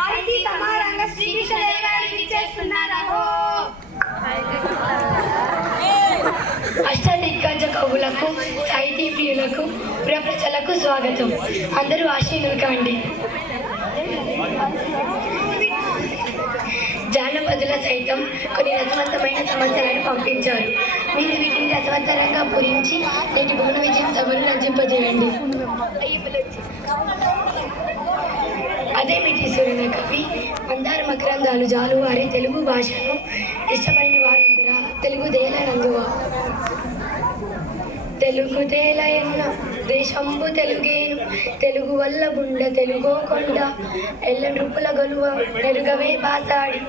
సాహితీ సమారంగ శ్రీకృష్ణదేవరాయలు విచ్చేస్తున్నారు. అష్టదిగ్గజ కవులకు, సాహితీ ప్రియులకు, పుర ప్రజలకు స్వాగతం. అందరూ ఆశీనులు కాండి. జానపదుల సైతం కొన్ని రసవంతమైన సమస్యలను పంపించారు. మీరు వీటిని రసవంతరంగా పూరించి నేటి భువన విజయం సభను రంజింపజేయండి. అదేమిటి సూర్యన కవి మందార మకరందాలు జాలువారి తెలుగు భాషను ఇష్టపడిన వారందరా తెలుగుదేలనందువా తెలుగుదేల ఎన్న దేశంబు తెలుగేను తెలుగు వల్ల గుండ తెలుగో కొండ ఎల్ల నృపుల గొలువ తెలుగవే బాసాడి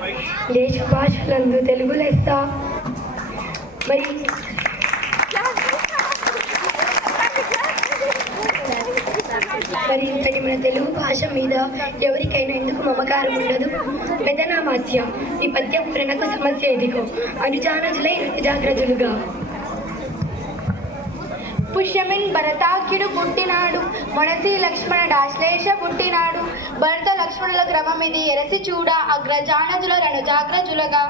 దేశ భాషలందు తెలుగు లెస్త. మరి ఇంతటి మన తెలుగు భాష మీద ఎవరికైనా ఎందుకు మమకారం ఉండదు? పెదనామాత్య ఈ పద్య పూరణకు సమస్య ఎదిగో అనుజానజులై జాగ్రత్తలుగా. పుష్యమిన్ భరతాఖ్యుడు పుట్టినాడు, మొనసి లక్ష్మణ డాశ్లేష పుట్టినాడు. భరత లక్ష్మణుల క్రమమిది ఎరసి చూడ అగ్రజానజుల రను జాగ్రజులగా.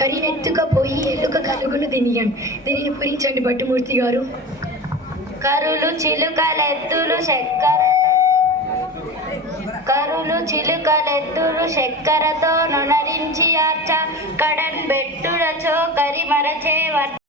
కరినెత్తుకపోయి ఎల్లుక కలుగును దినియన్. దీనిని పూరించండి భట్టుమూర్తి గారు. కరులు చిలుకలెత్తులు చక్కెరతో నొనరించి ఆర్చ కడన్ బెట్టుడచో కరి మరచే